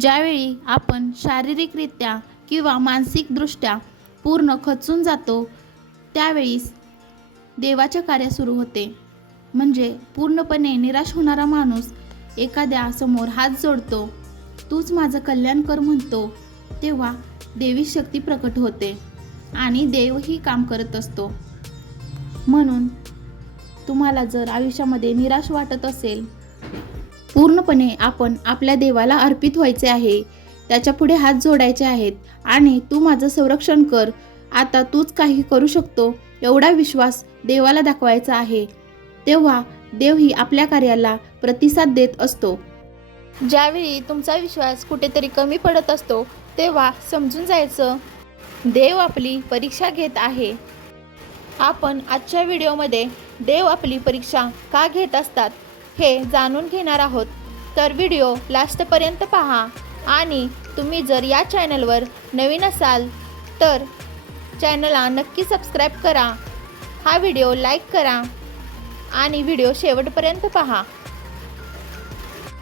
ज्यावेळी आपण शारीरिकरित्या किंवा मानसिकदृष्ट्या पूर्ण खचून जातो त्यावेळीस देवाचे कार्य सुरू होते. म्हणजे पूर्णपणे निराश होणारा माणूस एखाद्या समोर हात जोडतो तूच माझं कल्याण कर म्हणतो तेव्हा देवी शक्ती प्रकट होते आणि देवही काम करत असतो. म्हणून तुम्हाला जर आयुष्यामध्ये निराश वाटत असेल पूर्णपणे आपण आपल्या देवाला अर्पित व्हायचे आहे. त्याच्या पुढे हात जोडायचे आहेत. आणि तू माझं संरक्षण कर. आता तूच काही करू शकतो एवढा विश्वास देवाला दाखवायचा आहे. तेव्हा देवही आपल्या कार्याला प्रतिसाद देत असतो. ज्यावेळी तुमचा विश्वास कुठेतरी कमी पडत असतो तेव्हा समजून जायचं. देव आपली परीक्षा घेत आहे. आपण आजच्या व्हिडिओमध्ये देव आपली परीक्षा का घेत असतात? हे जाणून घेणार आहोत. तर व्हिडिओ लास्टपर्यंत पहा. आणि तुम्ही जर या चॅनलवर नवीन असाल तर चॅनलला नक्की सबस्क्राईब करा. हा व्हिडिओ लाईक करा. आणि व्हिडिओ शेवटपर्यंत पहा.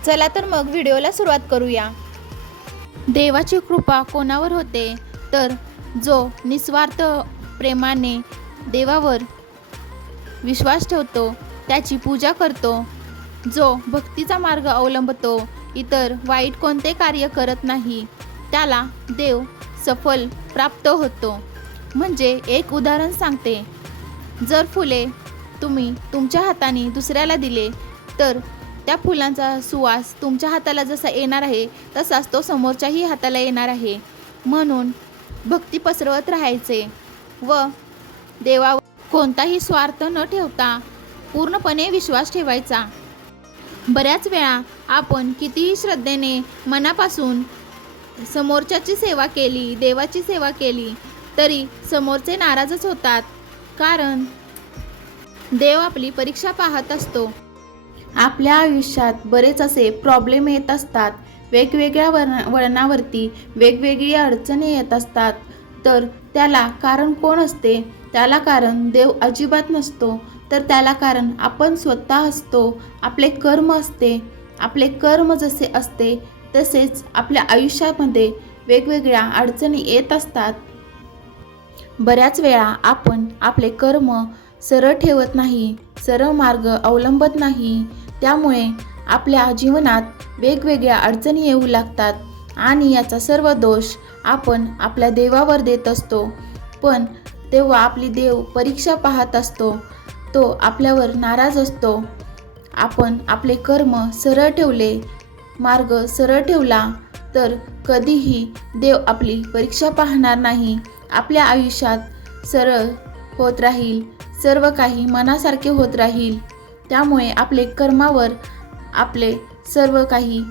चला तर मग व्हिडिओला सुरुवात करूया. देवाची कृपा कोणावर होते? तर जो निस्वार्थ प्रेमाने देवावर विश्वास ठेवतो त्याची पूजा करतो. जो भक्तीचा मार्ग अवलंबतो इतर वाईट कोणते कार्य करत नाही त्याला देव सफल प्राप्त होतो. म्हणजे एक उदाहरण सांगते. जर फुले तुम्ही तुमच्या हाताने दुसऱ्याला दिले तर त्या फुलांचा सुवास तुमच्या हाताला जसा येणार आहे तसाच तो समोरच्याही हाताला येणार आहे. म्हणून भक्ती पसरवत राहायचे व देवावर कोणताही स्वार्थ न ठेवता पूर्णपणे विश्वास ठेवायचा. बऱ्याच वेळा आपण कितीही श्रद्धेने मनापासून समोरच्याची सेवा केली देवाची सेवा केली तरी समोरचे नाराजच होतात. कारण देव आपली परीक्षा पाहत असतो. आपल्या आयुष्यात बरेच असे प्रॉब्लेम येत असतात. वेगवेगळ्या वर्ण वळणावरती वेगवेगळी अडचणी येत असतात. तर त्याला कारण कोण असते? त्याला कारण देव अजिबात नसतो. तर त्याला कारण आपण स्वतः असतो आपले कर्म असते आपले कर्म जसे असते तसेच आपल्या आयुष्यामध्ये वेगवेगळ्या अडचणी येत असतात. बऱ्याच वेळा आपण आपले कर्म सरळ ठेवत नाही सरळ मार्ग अवलंबत नाही. त्यामुळे आपल्या जीवनात वेगवेगळ्या अडचणी येऊ लागतात आणि याचा सर्व दोष आपण आपल्या देवावर देत असतो. पण तेव्हा आपली देव परीक्षा पाहत असतो. तो आपल्यावर नाराज असतो. आपण आपले कर्म सरळ ठेवले मार्ग सरळ ठेवला तर कधीही देव आपली परीक्षा पाहणार नाही. आपल्या आयुष्यात सरळ होत राहील सर्व काही मनासारखे होत राहील. त्यामुळे आपले कर्मावर आपले सर्व काही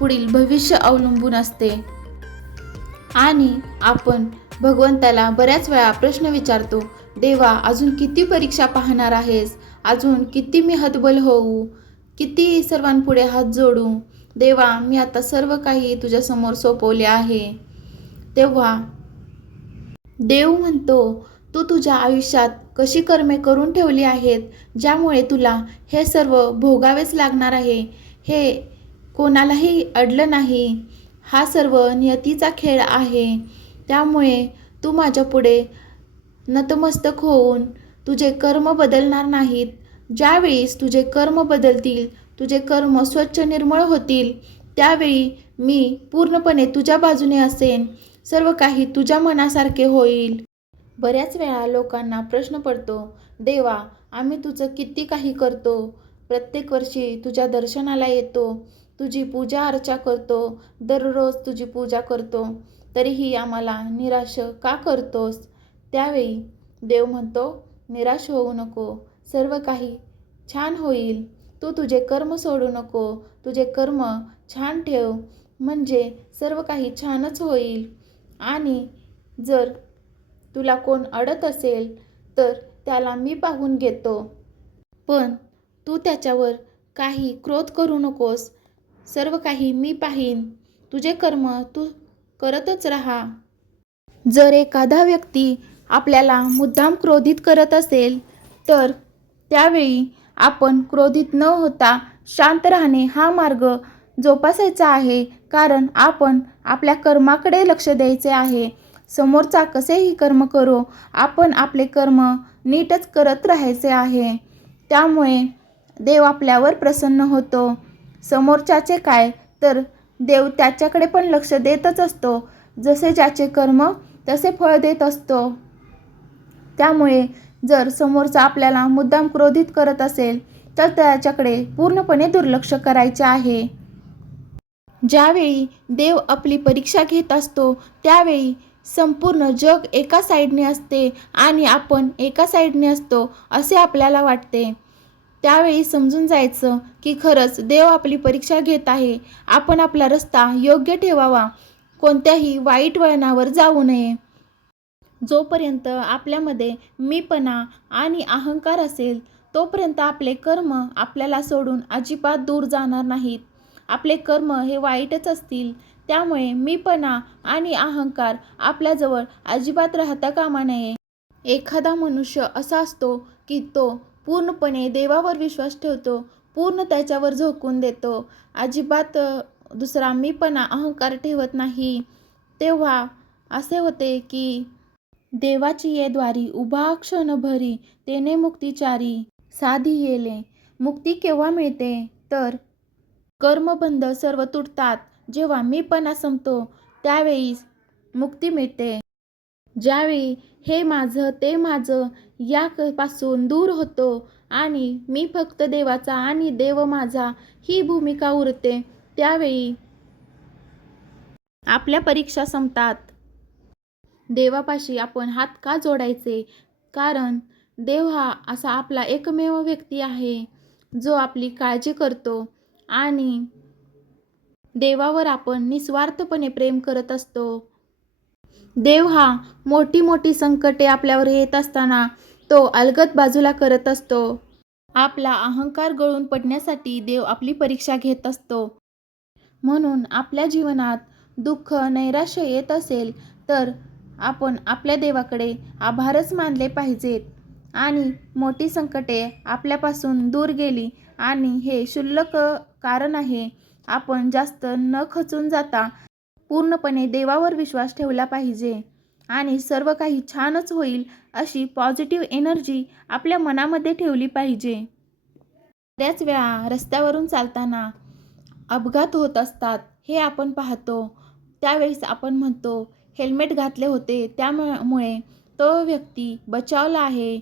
पुढील भविष्य अवलंबून असते. आणि आपण भगवंताला बऱ्याच वेळा प्रश्न विचारतो देवा अजून किती परीक्षा पाहणार आहेस? अजून किती मी हतबल होऊ? किती सर्वांपुढे हात जोडू? देवा मी आता सर्व काही तुझ्यासमोर सोपवले आहे. तेव्हा देव म्हणतो तू तुझ्या आयुष्यात कशी कर्मे करून ठेवली आहेत ज्यामुळे तुला हे सर्व भोगावेच लागणार आहे? हे कोणालाही अडलं नाही. हा सर्व नियतीचा खेळ आहे. त्यामुळे तू माझ्यापुढे नतमस्तक होऊन तुझे कर्म बदलणार नाहीत. ज्यावेळीस तुझे कर्म बदलतील तुझे कर्म स्वच्छ निर्मळ होतील त्यावेळी मी पूर्णपणे तुझ्या बाजूने असेन. सर्व काही तुझ्या मनासारखे होईल. बऱ्याच वेळा लोकांना प्रश्न पडतो देवा आम्ही तुझं किती काही करतो. प्रत्येक वर्षी तुझ्या दर्शनाला येतो तुझी पूजा अर्चा करतो दररोज तुझी पूजा करतो. तरीही आम्हाला निराश का करतोस? त्यावेळी देव म्हणतो निराश होऊ नको. सर्व काही छान होईल. तू तुझे कर्म सोडू नको. तुझे कर्म छान ठेव. म्हणजे सर्व काही छानच होईल. आणि जर तुला कोण अडत असेल तर त्याला मी पाहून घेतो. पण तू त्याच्यावर काही क्रोध करू नकोस. सर्व काही मी पाहीन. तुझे कर्म तू करतच राहा. जर एखादा व्यक्ती आपल्याला मुद्दाम क्रोधित करत असेल तर त्यावेळी आपण क्रोधित न होता शांत राहणे हा मार्ग जोपासायचा आहे कारण आपण आपल्या कर्माकडे लक्ष द्यायचे आहे. समोरचा कसेही कर्म करो आपण आपले कर्म नीटच करत राहायचे आहे. त्यामुळे देव आपल्यावर प्रसन्न होतो. समोरच्याचे काय तर देव त्याच्याकडे पण लक्ष देतच असतो. जसे ज्याचे कर्म तसे फळ देत असतो. त्यामुळे जर समोरचा आपल्याला मुद्दाम क्रोधित करत असेल तर त्याच्याकडे पूर्णपणे दुर्लक्ष करायचे आहे. ज्यावेळी देव आपली परीक्षा घेत असतो त्यावेळी संपूर्ण जग एका साईडने असते आणि आपण एका साईडने असतो असे आपल्याला वाटते. त्यावेळी समजून जायचं की खरंच देव आपली परीक्षा घेत आहे. आपण आपला रस्ता योग्य ठेवावा. कोणत्याही वाईट वळणावर जाऊ नये. जोपर्यंत आपल्यामध्ये मीपणा आणि अहंकार असेल तोपर्यंत आपले कर्म आपल्याला सोडून अजिबात दूर जाणार नाहीत. आपले कर्म हे वाईटच असतील त्यामुळे मीपणा आणि अहंकार आपल्याजवळ अजिबात राहता कामा नये. एखादा मनुष्य असा असतो की तो पूर्णपणे देवावर विश्वास ठेवतो पूर्ण त्याच्यावर झोकून देतो. अजिबात दुसरा मीपणा अहंकार ठेवत नाही. तेव्हा असे होते की देवाची ये द्वारी उभा क्षण भरी तेने मुक्तिचारी साधी येले. मुक्ती केव्हा मिळते? तर कर्मबंध सर्व तुटतात. जेव्हा मीपणा संपतो त्यावेळी मुक्ती मिळते. ज्यावेळी हे माझं ते माझं या दूर होतो आणि मी फक्त देवाचा आणि देव माझा ही भूमिका उरते त्यावेळी आपल्या परीक्षा संपतात. देवापाशी आपण हात का जोडायचे? कारण देव हा असा आपला एकमेव व्यक्ती आहे जो आपली काळजी करतो आणि देवावर आपण निस्वार्थपणे प्रेम करत असतो. देव हा मोठी मोठी संकटे आपल्यावर येत असताना तो अलगत बाजूला करत असतो. आपला अहंकार गळून पडण्यासाठी देव आपली परीक्षा घेत असतो. म्हणून आपल्या जीवनात दुःख नैराश्य येत असेल तर आपण आपल्या देवाकडे आभारच मानले पाहिजेत. आणि मोठी संकटे आपल्यापासून दूर गेली आणि हे क्षुल्लक कारण आहे. आपण जास्त न खचून जाता पूर्णपणे देवावर विश्वास ठेवला पाहिजे. आणि सर्व काही छानच होईल अशी पॉझिटिव्ह एनर्जी आपल्या मनामध्ये ठेवली पाहिजे. बऱ्याच वेळा रस्त्यावरून चालताना अपघात होत असतात हे आपण पाहतो. त्यावेळेस आपण म्हणतो हेल्मेट घातले होते. त्यामुळे तो व्यक्ती बचावला आहे.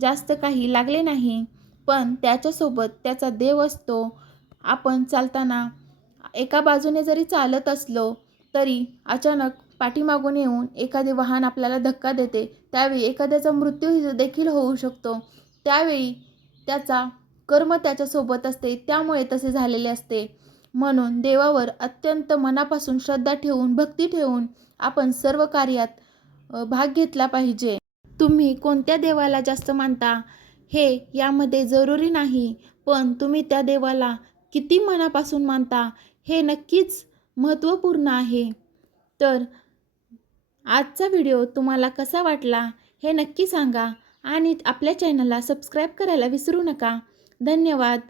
जास्त काही लागले नाही. पण त्याच्यासोबत त्याचा देव असतो. आपण चालताना एका बाजूने जरी चालत असलो तरी अचानक पाठीमागून येऊन एखादे वाहन आपल्याला धक्का देते. त्यावेळी एखाद्याचा मृत्यू देखील होऊ शकतो. त्यावेळी त्याचा कर्म त्याच्यासोबत असते. त्यामुळे तसे झालेले असते. म्हणून देवावर अत्यंत मनापासून श्रद्धा ठेवून भक्ती ठेवून आपण सर्व कार्यात भाग घेतला पाहिजे. तुम्ही कोणत्या देवाला जास्त मानता? हे यामध्ये जरुरी नाही पण तुम्ही त्या देवाला किती मनापासून मानता हे नक्कीच महत्त्वपूर्ण आहे. तर आजचा व्हिडिओ तुम्हाला कसा वाटला हे नक्की सांगा आणि आपल्या चॅनलला सबस्क्राईब करायला विसरू नका. धन्यवाद.